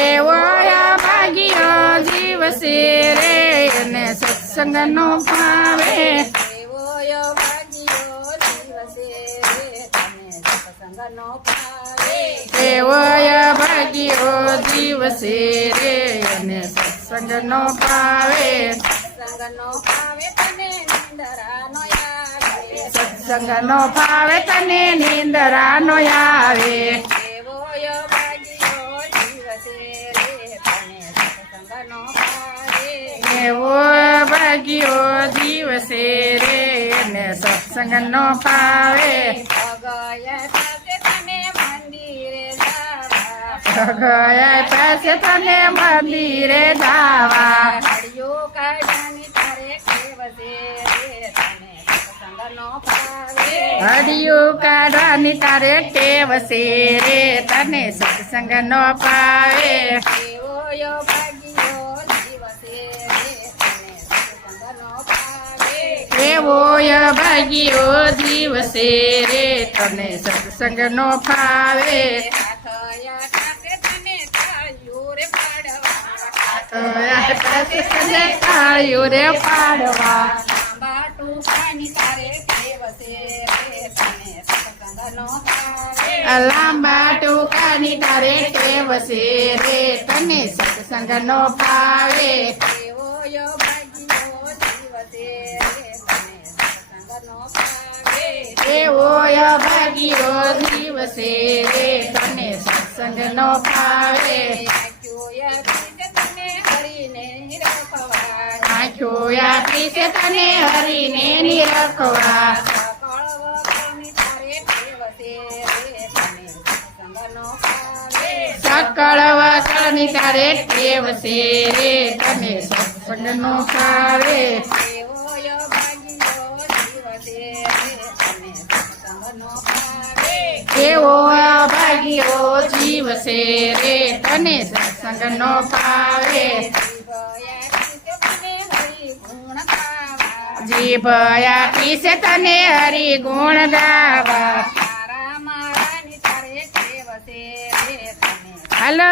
એવો ભાગ્યો જીવ છે રે અને સત્સંગનો ભાવે એવો ભાગ્યો જીવ છે રે અને સત્સંગનો ભાવે સત્સંગનો ભાવે તને નિંદરાનો આવે એવો ભાગ્યો જીવ છે રે અને સત્સંગનો ભાવે ગયા પાસે તને મંદિરે જાવા હડિયું કાઢવાની તારે ટેવ છે રે તને સત્સંગ નો પાવે એવો ભાગ્યો જીવ છે રે તને સત્સંગ નો ફાવે તાળીઓ રે પાડવા લાંબા ટૂંકાની તારે ટેવ છે રે તને સત્સંગ નો ભાવે એવો ભાગ્યો જીવ છે રે તને સત્સંગ નો ભાવે જોયા પીસે તને હરીને નિરખવા સકળ વકળની તારે ટેવ છે રે તને સત્સંગ નો ભાવે એવો ભાગ્યો જીવ છે રે તને સત્સંગ નો ભાવે જીભયા પીસે તને હરી ગુણ ગાવા હલો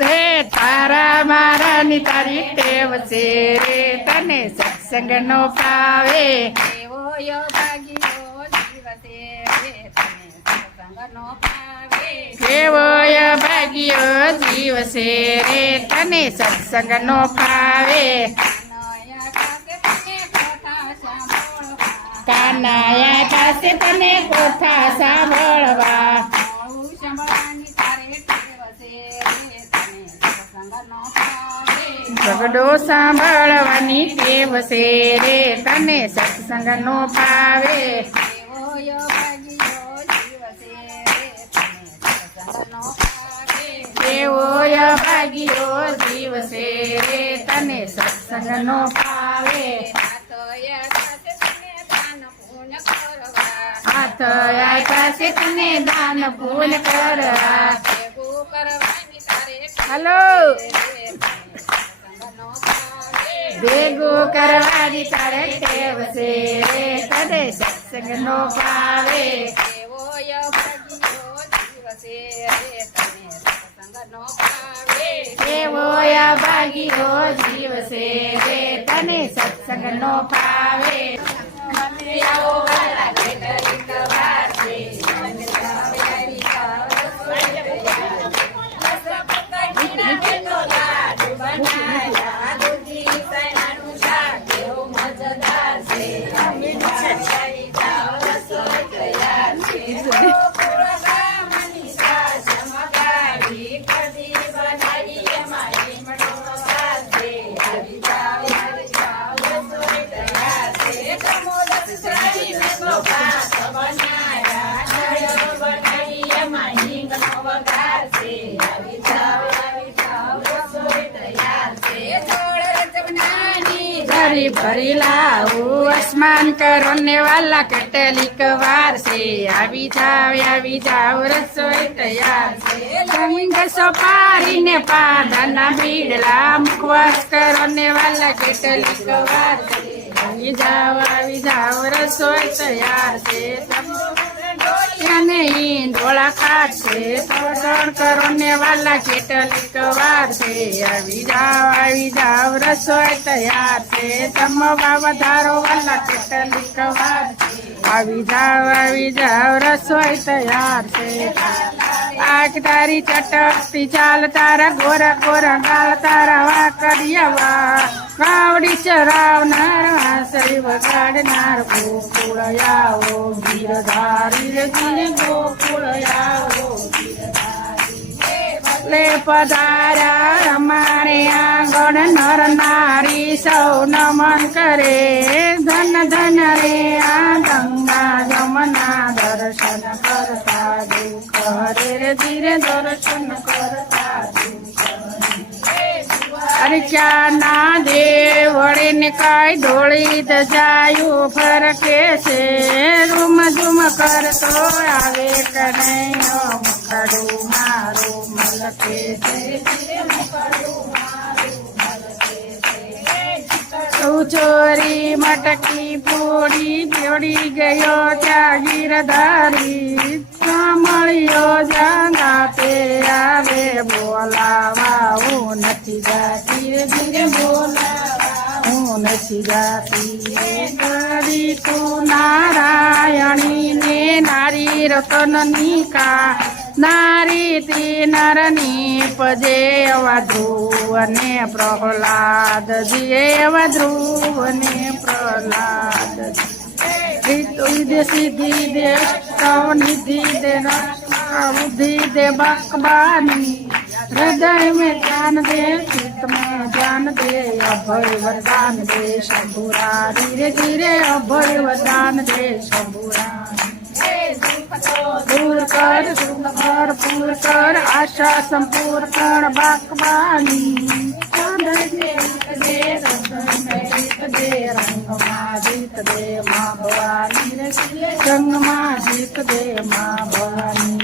હે તારા મારાની તારી ટેવ છે રે તને સત્સંગ નો ભાવે એવો ભાગ્યો જીવ છે રે તને સત્સંગ નો ભાવે કાનાયા પાસે તને કોઠા સાંભળવા ઝઘડો સાંભળવાની ટેવ છે રે તને સત્સંગ નો ભાવે એવો ભાગ્યો જીવ છે રે તને સત્સંગ નો ભાવે હાથ પાસે તને દાન પૂન કરવા હલો ભેગું કરવાની તારે ટેવ છે રે તને સત્સંગ નો ભાવે એવો ભાગ્યો જીવ છે રે તને સત્સંગ નો ભાવે ભરી લાવું અસ્માન કરો ને વાલા કેટલીક વાર છે આવી જાવ રસોઈ તૈયાર છે જમીન સોપારીને પાદાના બીડલા મુખવાસ કરો ને વાલા કેટલીક વાર છે આવી જાવ રસોઈ તૈયાર છે અને ઈંડોળા ખાટ છે તોરણ કરો ને વાલા કેટલીક વાર છે આવી જાવ રસોઈ તૈયાર છે જમવા વધારો વાલા કેટલીક વાર છે આવી જાવ રસોઈ તૈયાર છે આગ તારી ચટકતી ચાલ તારા ગોરા ગોરા ગાલ તારા વાકડિયા કાવડી ચરાવનાર વાંસળી વગાડનાર ગોકુળ આવો ગીરધારી રે ગીર ગોકુળ આવો લે પધાર્યા અમારે આંગણ નર નારી સૌ નમન કરે ધન ધન રે આ ગંગા જમના દર્શન કરતા દુઃખ હરે રે ધીરે દર્શન કરતા અરે ક્યાંના દેવળે ને કાંઈ ઢોળી દજાયું ફરકે છે રૂમ ઝુમ કરતો આવે કનૈયો મુખડું મારું મલકે છે તું ચોરી મટકી ફોડી બેવડી ગયો ત્યાં ગીરધારી મળ્યો જંગા પે આવે બોલાવા હું નથી જાતી રે ધીરે બોલાવા હું નથી જાતી કરી તું નારાયણી ને નારી રતનની કા નારી તી નરની પજે એવા ધ્રુવ ને પ્રહલાદ એવા ધ્રુવ ને પ્રહલાદ દે સિદ્ધિ દે નિધિ દે बुद्धि दे बकबानी हृदय में ज्ञान दे चित्त में ज्ञान दे अभय वरदान दे शंभुरा धीरे धीरे अभय वरदान दे शंभुरा दूर कर आशा संपूर्ण कर बकबानी दे रंग माँ जीत दे माँ भवानी रंग माँ जीत दे माँ भवानी।